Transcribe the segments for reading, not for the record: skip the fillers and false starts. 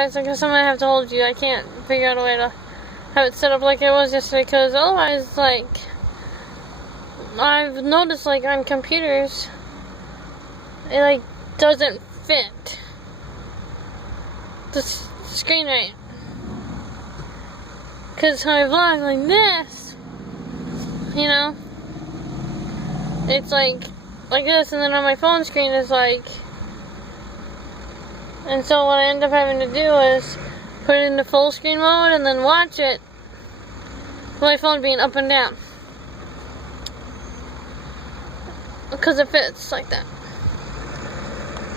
Guys, I guess I'm gonna have to hold you. I can't figure out a way to have it set up like it was yesterday, because otherwise, like, I've noticed, like, on computers, it, like, doesn't fit the screen right. Because when I vlog like this, you know, it's like this, and then on my phone screen is like, and so what I end up having to do is put it into full screen mode and then watch it with my phone being up and down, because it fits like that.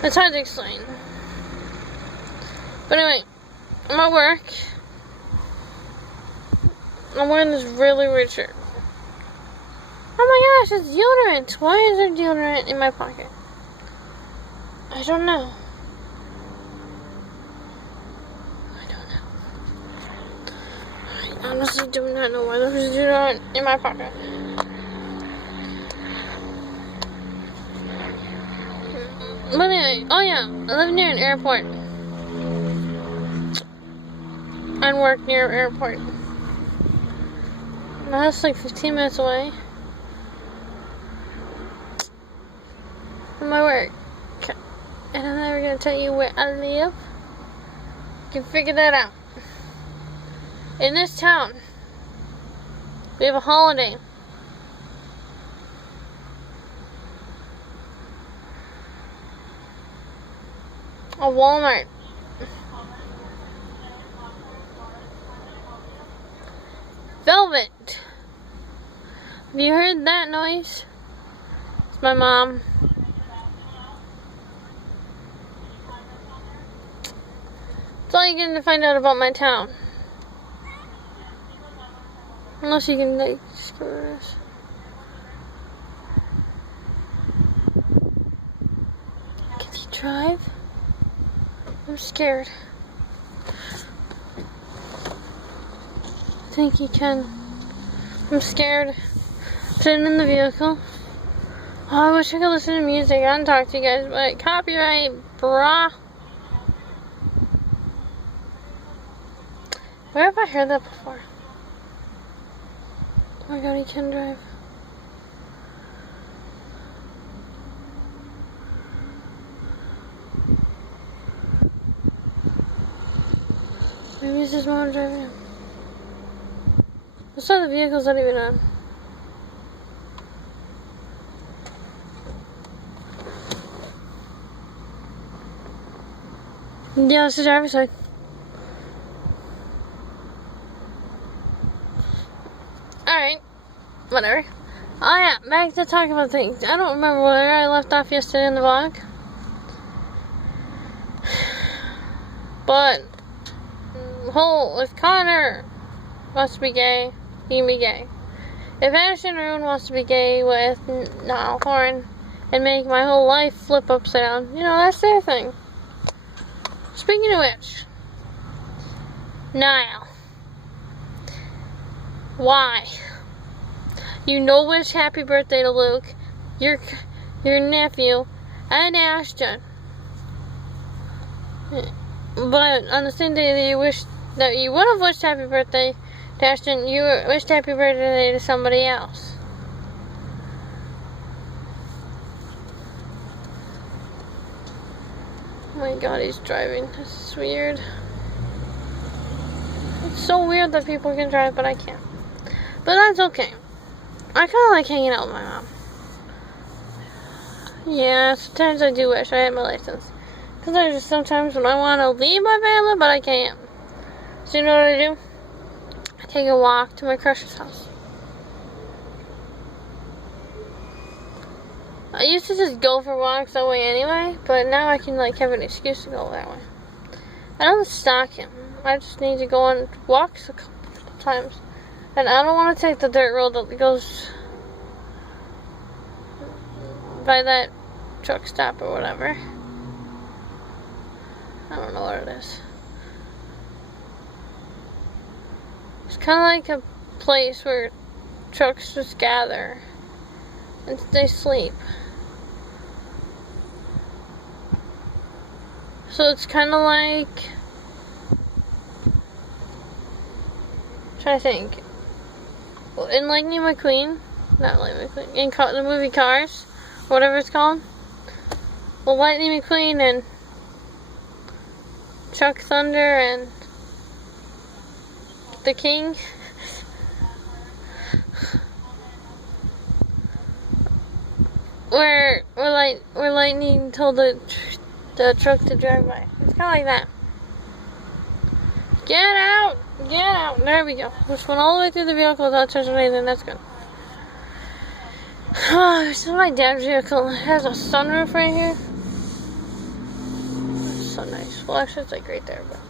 It's hard to explain. But anyway, I'm at work. I'm wearing this really weird shirt. Oh my gosh, it's deodorant. Why is there deodorant in my pocket? I don't know. I honestly do not know why there's deodorant in my pocket. But anyway, oh yeah, I live near an airport. And work near an airport. My house is like 15 minutes away from my work. And I'm never gonna tell you where I live. You can figure that out. In this town, we have a holiday. A Walmart. Velvet. Have you heard that noise? It's my mom. That's all you're getting to find out about my town. Unless you can, like, just go to this. Can you drive? I'm scared. I think you can. I'm scared. Sitting in the vehicle. Oh, I wish I could listen to music and talk to you guys, but copyright, brah. Where have I heard that before? Oh my god, he can drive. Maybe it's his mom driving. What's all the vehicles not even on? Yeah, it's the driver's side. Alright. Whatever. Oh yeah, back to talk about things. I don't remember where I left off yesterday in the vlog. But if Connor wants to be gay, he can be gay. If Ashton Roon wants to be gay with Niall Horan and make my whole life flip upside down, you know, that's their thing. Speaking of which, Niall, why? You know, wish happy birthday to Luke, your nephew, and Ashton. But on the same day that you would have wished happy birthday to Ashton, you wished happy birthday to somebody else. Oh my god, he's driving. This is weird. It's so weird that people can drive, but I can't. But that's okay. I kind of like hanging out with my mom. Yeah, sometimes I do wish I had my license. Because there's just sometimes when I want to leave my family, but I can't. So you know what I do? I take a walk to my crush's house. I used to just go for walks that way anyway, but now I can, like, have an excuse to go that way. I don't stalk him. I just need to go on walks a couple times. And I don't want to take the dirt road that goes by that truck stop or whatever. I don't know what it is. It's kind of like a place where trucks just gather and they sleep. So it's kind of like trying to think. In Lightning McQueen, not Lightning McQueen, in the movie Cars, whatever it's called. Well, Lightning McQueen and Chuck Thunder and the King. Where Lightning told the truck to drive by. It's kind of like that. Get out! Get out! There we go. Just went all the way through the vehicle without touching anything. That's good. Oh, this is my dad's vehicle. It has a sunroof right here. So nice. Well, actually, it's like right there, but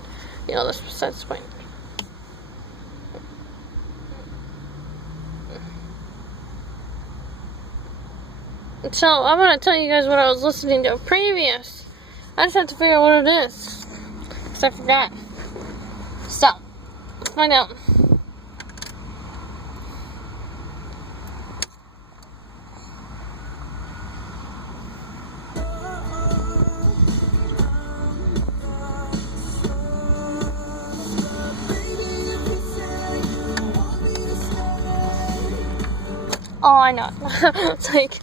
you know, that's besides the point. So, I'm going to tell you guys what I was listening to previous. I just have to figure out what it is. Because I forgot. So, let's find out. Oh, I know. It's like,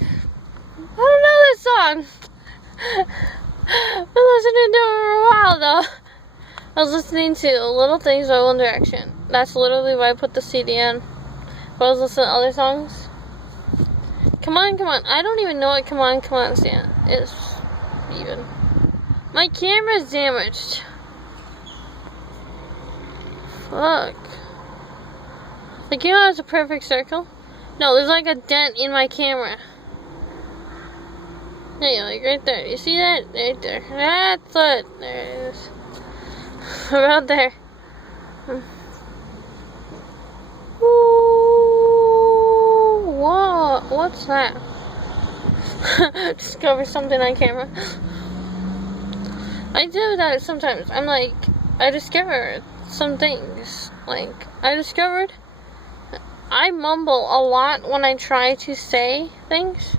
I don't know this song. Been listening to it for a while though. I was listening to Little Things by One Direction. That's literally why I put the CD in. But I was listening to other songs. Come on, come on. I don't even know what Come On, Come On is even. My camera's damaged. Fuck. Like, you know, it's a perfect circle. No, there's like a dent in my camera. Yeah, like right there. You see that? Right there. That's it. There it is. About there. Ooh, whoa. What's that? Discover something on camera. I do that sometimes. I'm like, I discover some things. Like, I mumble a lot when I try to say things.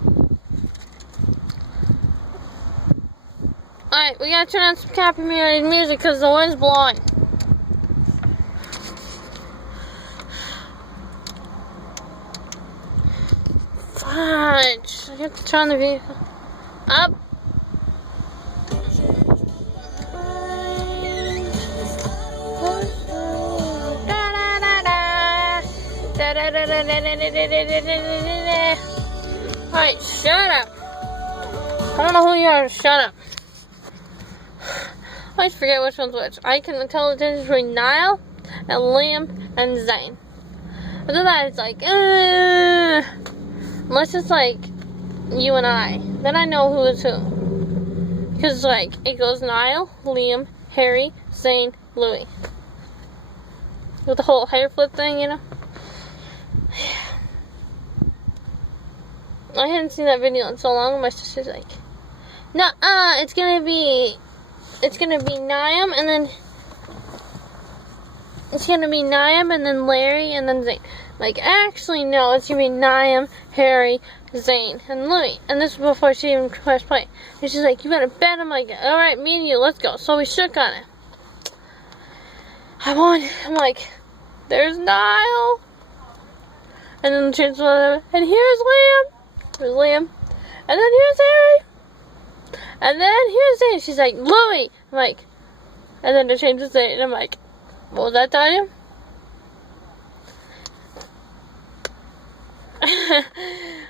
Alright, we gotta turn on some copyrighted music because the wind's blowing. Fudge. I have to turn the vehicle up. Alright, shut up. I don't know who you are, shut up. I always forget which one's which. I can tell the difference between Niall and Liam and Zane. Other than that, it's like, unless it's like you and I. Then I know who is who. Because like, it goes Niall, Liam, Harry, Zane, Louis. With the whole hair flip thing, you know? I hadn't seen that video in so long, and my sister's like, it's gonna be Niam, and then Larry, and then Zane. Like, actually, no, it's gonna be Niam, Harry, Zane, and Louis. And this was before she even pressed play. And she's like, you better bet. I'm like, alright, me and you, let's go. So we shook on it. I won. I'm like, there's Niall. And then change and here's Liam. There's Liam. And then here's Harry. And then here's Zane. She's like, Louis. I'm like, and then to change the Zane. And I'm like, what was that time?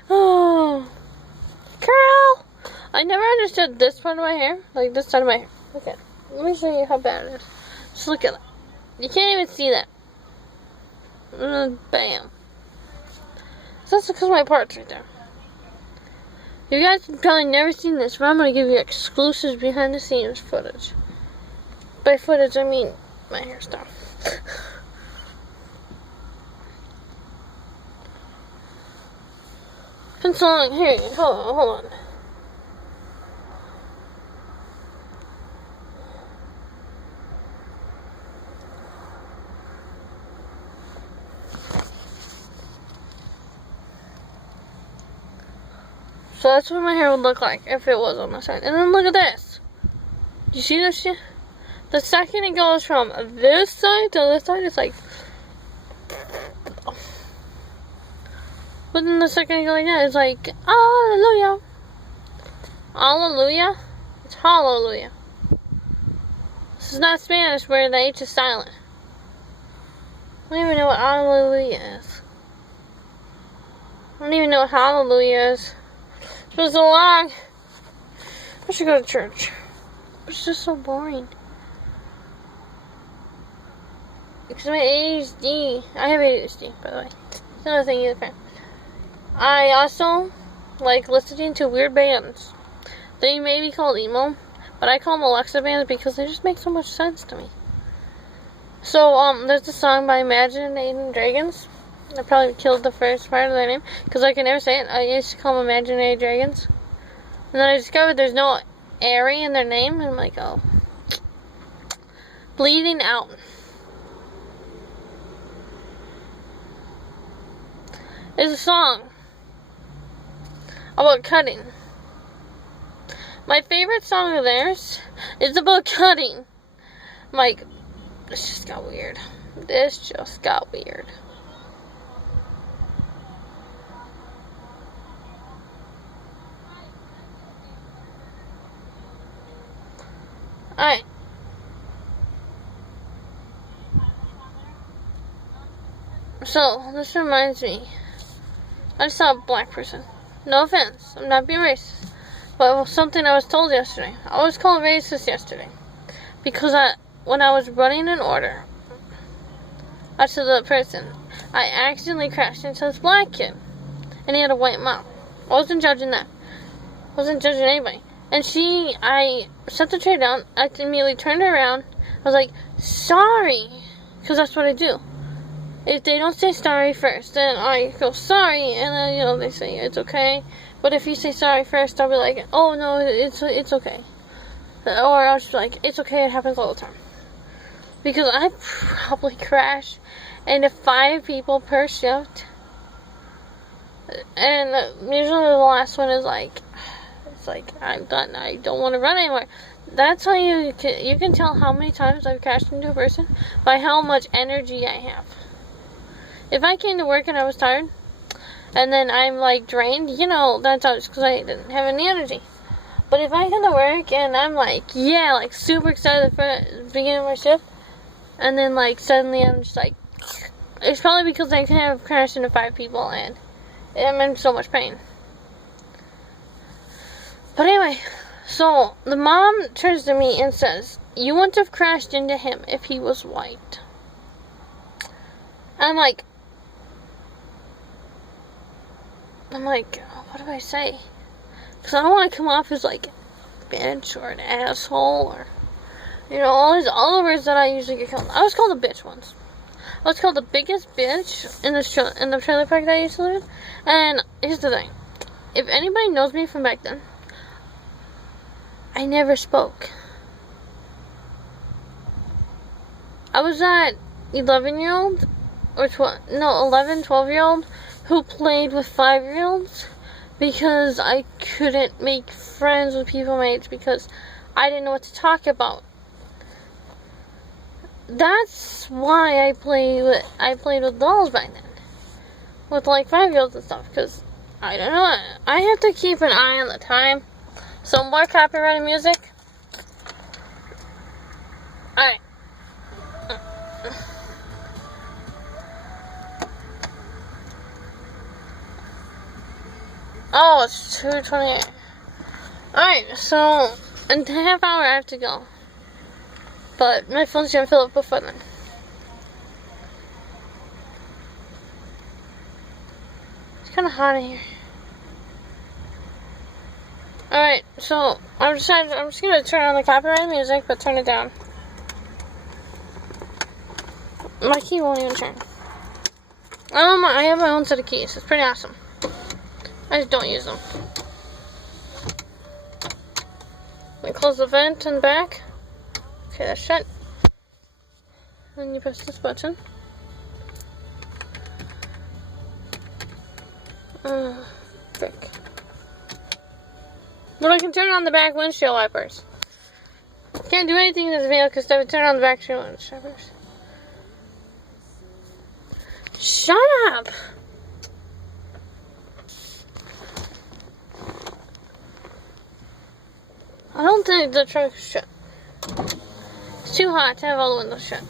Oh, Carl. I never understood this part of my hair. Like this side of my hair. Look at it. Let me show you how bad it is. Just look at it. You can't even see that. Bam. So that's because my part's right there. You guys have probably never seen this, but I'm going to give you exclusive behind the scenes footage. By footage, I mean my hair stuff. Been so long. Here, hold on. So that's what my hair would look like if it was on the side. And then look at this. Do you see this shit? The second it goes from this side to this side, it's like But then the second you go like that, it's like, hallelujah. Hallelujah? It's hallelujah. This is not Spanish where the H is silent. I don't even know what hallelujah is. I don't even know what hallelujah is. It was so long. I should go to church. It's just so boring. Because my ADHD, I have ADHD, by the way. It's another thing either. I also like listening to weird bands. They may be called emo, but I call them Alexa bands because they just make so much sense to me. So, there's a song by Imagine Dragons. I probably killed the first part of their name because I can never say it. I used to call them Imaginary Dragons. And then I discovered there's no airy in their name, and I'm like, oh. Bleeding Out. It's a song about cutting. My favorite song of theirs is about cutting. I'm like, this just got weird. This just got weird. Alright. So, this reminds me. I just saw a black person. No offense, I'm not being racist. But it was something I was told yesterday. I was called racist yesterday. Because when I was running an order to the person, I accidentally crashed into this black kid. And he had a white mom. I wasn't judging that. I wasn't judging anybody. And I set the tray down. I immediately turned around. I was like, sorry. Because that's what I do. If they don't say sorry first, then I go sorry, and then, they say it's okay. But if you say sorry first, I'll be like, oh no, it's okay. Or I'll just be like, it's okay, it happens all the time. Because I probably crash into 5 people per shift. And usually the last one is like, it's like, I'm done, I don't want to run anymore. That's how you can tell how many times I've crashed into a person by how much energy I have. If I came to work and I was tired, and then I'm like drained, that's just because I didn't have any energy. But if I come to work and I'm like, yeah, like super excited for the beginning of my shift, and then like suddenly I'm just like, it's probably because I have crashed into 5 people and I'm in so much pain. But anyway, so the mom turns to me and says, you wouldn't have crashed into him if he was white. I'm like, what do I say? Because I don't want to come off as like bitch or an asshole or all these other words that I usually get called. I was called a bitch once. I was called the biggest bitch in the trailer park that I used to live in. And here's the thing: if anybody knows me from back then, I never spoke. I was that 11-year-old or 12-year-old who played with 5-year-olds because I couldn't make friends with people my age because I didn't know what to talk about. That's why I played with dolls back then, with like 5-year-olds and stuff, because I don't know, I have to keep an eye on the time. So more copyrighted music. Alright. Oh, it's 2:28. Alright, so in a half hour I have to go. But my phone's gonna fill up before then. It's kinda hot in here. Alright, so I'm just gonna turn on the copyrighted music, but turn it down. My key won't even turn. I have my own set of keys. It's pretty awesome. I just don't use them. Let me close the vent in the back. Okay, that's shut. Then you press this button. Frick. But I can turn on the back windshield wipers. Can't do anything in this video because I would turn on the back windshield wipers. Shut up! I don't think the truck is shut. It's too hot to have all the windows shut.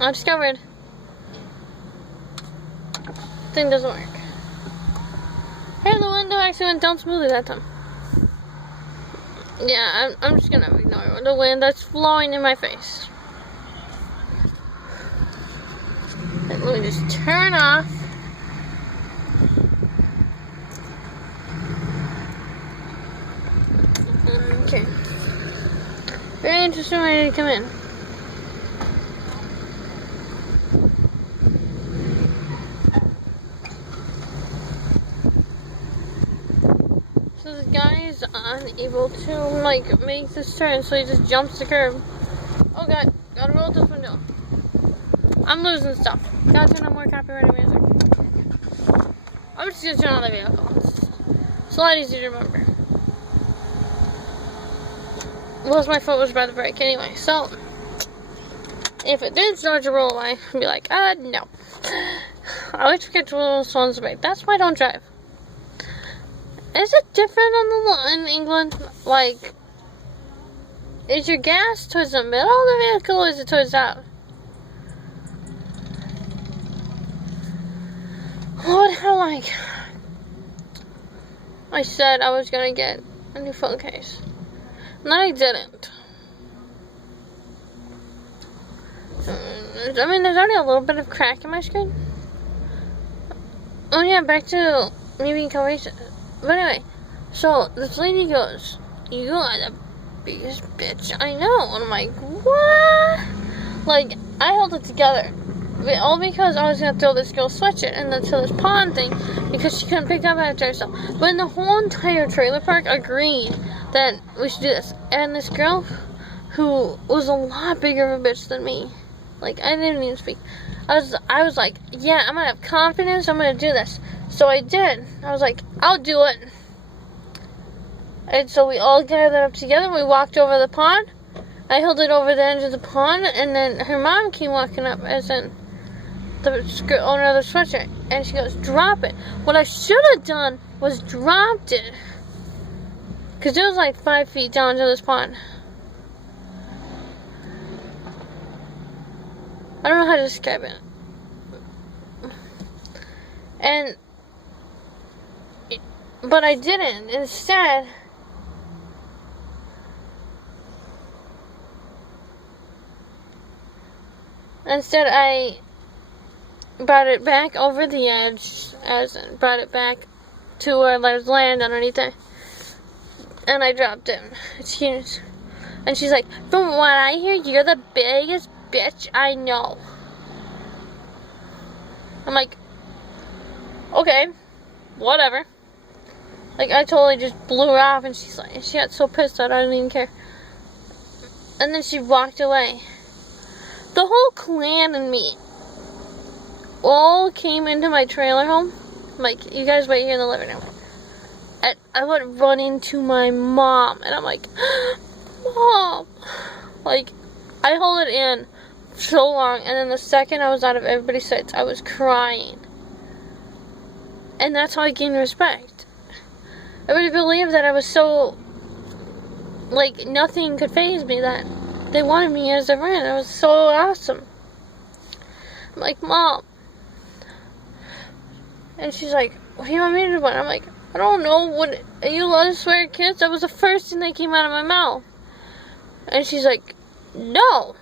I discovered thing doesn't work. Hey, the window actually went down smoothly that time. Yeah, I'm just gonna ignore the wind that's blowing in my face. And let me just turn off. Okay. Very interesting way to come in. So this guy is unable to like make this turn, so he just jumps the curb. Oh god, gotta roll this window. I'm losing stuff. Gotta turn on more copyrighted music. I'm just gonna turn on the vehicle. It's a lot easier to remember. Plus my foot was by the brake anyway, so if it did start to roll away, I'd be like, no. I always forget to roll one's brake. That's why I don't drive. Is it different in England? Like, is your gas towards the middle of the vehicle or is it towards out? Lord, how like I said I was gonna get a new phone case. And then I didn't. I mean, there's already a little bit of crack in my screen. Oh yeah, back to me being courageous. But anyway, so this lady goes, "You are the biggest bitch I know." And I'm like, what? Like, I held it together. All because I was going to throw this girl's sweatshirt into this pond thing because she couldn't pick up after herself. But the whole entire trailer park agreed that we should do this. And this girl, who was a lot bigger of a bitch than me, like, I didn't even speak. I was like, yeah, I'm going to have confidence, I'm going to do this. So I did. I was like, I'll do it. And so we all gathered up together, we walked over the pond. I held it over the edge of the pond, and then her mom came walking up, as in the owner of the sweatshirt, and she goes, "Drop it." What I should have done was dropped it, because it was like 5 feet down to this pond. I don't know how to describe it. But I didn't. Instead, I brought it back over the edge, as in brought it back to where there's land underneath it. And I dropped it. It's huge. And she's like, "From what I hear, you're the biggest bitch I know." I'm like, okay, whatever. Like, I totally just blew her off, and she got so pissed that I didn't even care. And then she walked away. The whole clan and me all came into my trailer home. I'm like, "You guys wait here in the living room." And I would run into my mom, and I'm like, "Mom." Like, I hold it in so long, and then the second I was out of everybody's sights, I was crying. And that's how I gained respect. Everybody believed that I was so, like, nothing could faze me, that they wanted me as a friend. It was so awesome. I'm like, "Mom." And she's like, "What do you want me to do?" I'm like, "I don't know. What, are you allowed to swear at kids?" That was the first thing that came out of my mouth. And she's like, "No."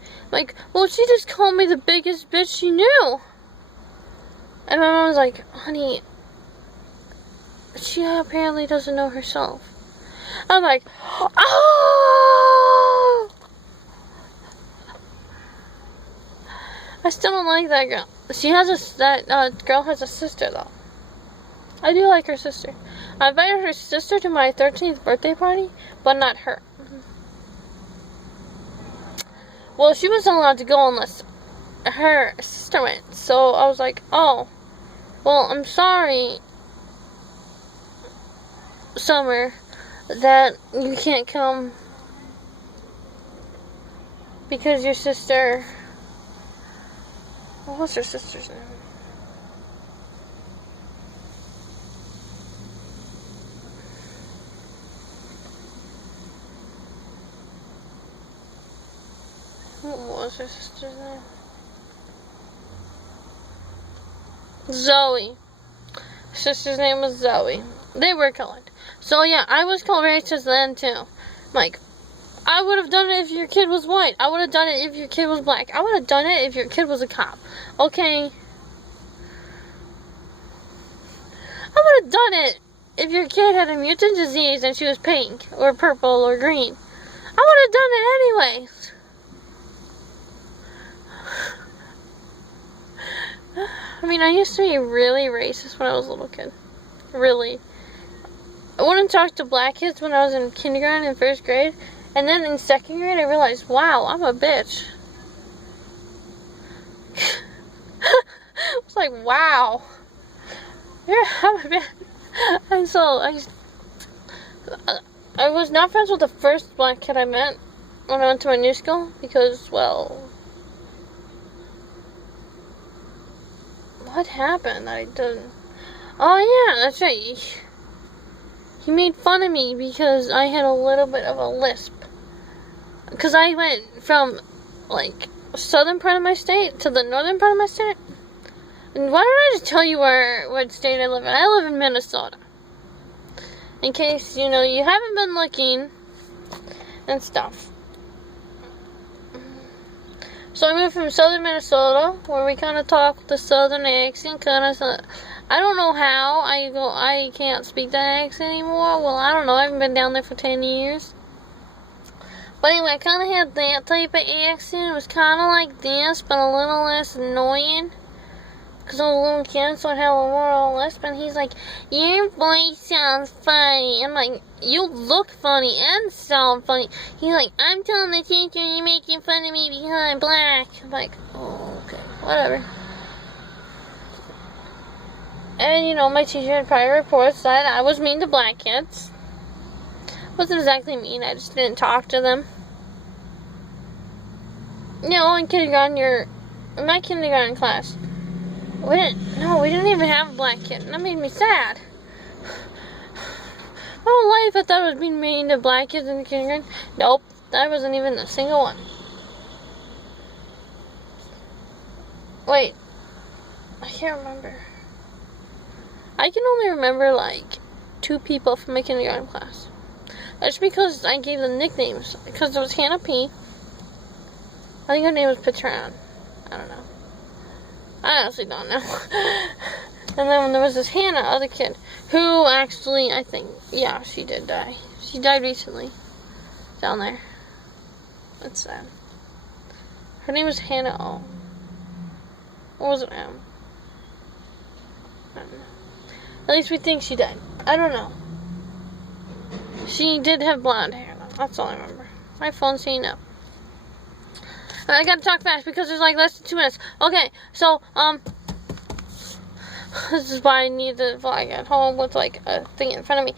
I'm like, "Well, she just called me the biggest bitch she knew." And my mom was like, "Honey, she apparently doesn't know herself." I'm like, "Oh!" I still don't like that girl. That girl has a sister, though. I do like her sister. I invited her sister to my 13th birthday party, but not her. Well, she wasn't allowed to go unless her sister went. So I was like, "Oh, well, I'm sorry, Summer, that you can't come because your sister..." What was her sister's name? What was her sister's name? Zoe. Her sister's name was Zoe. They were colored. So yeah, I was called racist then too. Like, I would have done it if your kid was white. I would have done it if your kid was black. I would have done it if your kid was a cop. Okay? I would have done it if your kid had a mutant disease and she was pink or purple or green. I would have done it anyways. I mean, I used to be really racist when I was a little kid. Really. I wouldn't talk to black kids when I was in kindergarten and first grade. And then in second grade, I realized, wow, I'm a bitch. I was like, wow. Yeah, I'm a bitch. And so, I was not friends with the first black kid I met when I went to my new school. Because, well, what happened that I didn't? Oh, yeah, that's right. He made fun of me because I had a little bit of a lisp. Because I went from, like, southern part of my state to the northern part of my state. And why don't I just tell you what state I live in? I live in Minnesota. In case, you know, you haven't been looking and stuff. So I moved from southern Minnesota, where we kind of talk with the southern accent, kind of. I don't know how I can't speak that accent anymore. Well, I don't know. I haven't been down there for 10 years. But anyway, I kind of had that type of accent. It was kind of like this, but a little less annoying. Because I was a little kid, so I had a little more lisp. And he's like, your voice sounds funny. I'm like, you look funny and sound funny. He's like, I'm telling the teacher you're making fun of me because I'm black. I'm like, oh, okay, whatever. And, you know, my teacher had prior reports that I was mean to black kids. Wasn't exactly mean, I just didn't talk to them. You know, in kindergarten, in my kindergarten class, we didn't even have a black kid, and that made me sad. My whole life I thought I was being mean to black kids in kindergarten. Nope, that wasn't even a single one. Wait, I can't remember. I can only remember, like, 2 people from my kindergarten class. That's because I gave them nicknames. Because there was Hannah P. I think her name was Patron. I don't know. I honestly don't know. And then there was this Hannah, other kid, who actually, I think, yeah, she did die. She died recently. Down there. That's sad. Her name was Hannah O. Or was it M? I don't know. At least we think she died. I don't know. She did have blonde hair, though. That's all I remember. My phone's saying up. I gotta talk fast because there's like less than 2 minutes. Okay, so, this is why I need the vlog at home with like a thing in front of me.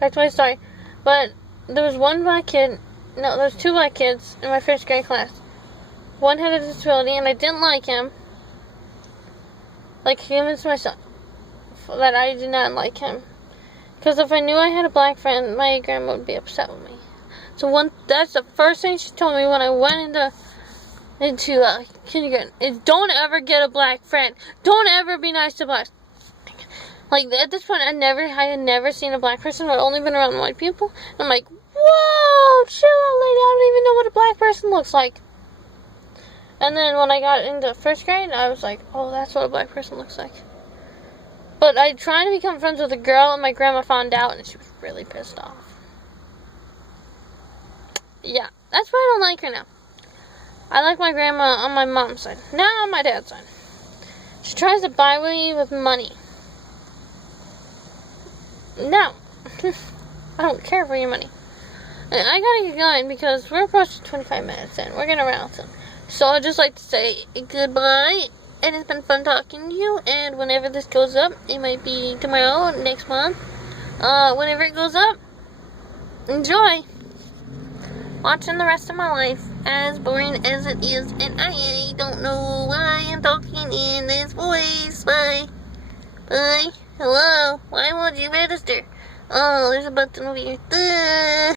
Back to my story. But there was one black kid, no, there was 2 black kids in my first grade class. One had a disability and I didn't like him. Like, convinced myself that I did not like him. Because if I knew I had a black friend, my grandma would be upset with me. So that's the first thing she told me when I went into kindergarten. Is don't ever get a black friend. Don't ever be nice to blacks. Like, at this point, I had never seen a black person. I'd only been around white people. And I'm like, whoa, chill out, lady. I don't even know what a black person looks like. And then when I got into first grade, I was like, oh, that's what a black person looks like. But I tried to become friends with a girl, and my grandma found out, and she was really pissed off. Yeah, that's why I don't like her now. I like my grandma on my mom's side. Now on my dad's side. She tries to buy me with money. No. I don't care for your money. And I gotta get going because we're approaching 25 minutes and we're gonna run out soon. So I'd just like to say goodbye. It has been fun talking to you, and whenever this goes up, it might be tomorrow, next month, whenever it goes up, enjoy watching the rest of my life, as boring as it is, and I don't know why I'm talking in this voice. Bye. Bye. Hello. Why won't you register? Oh, there's a button over here.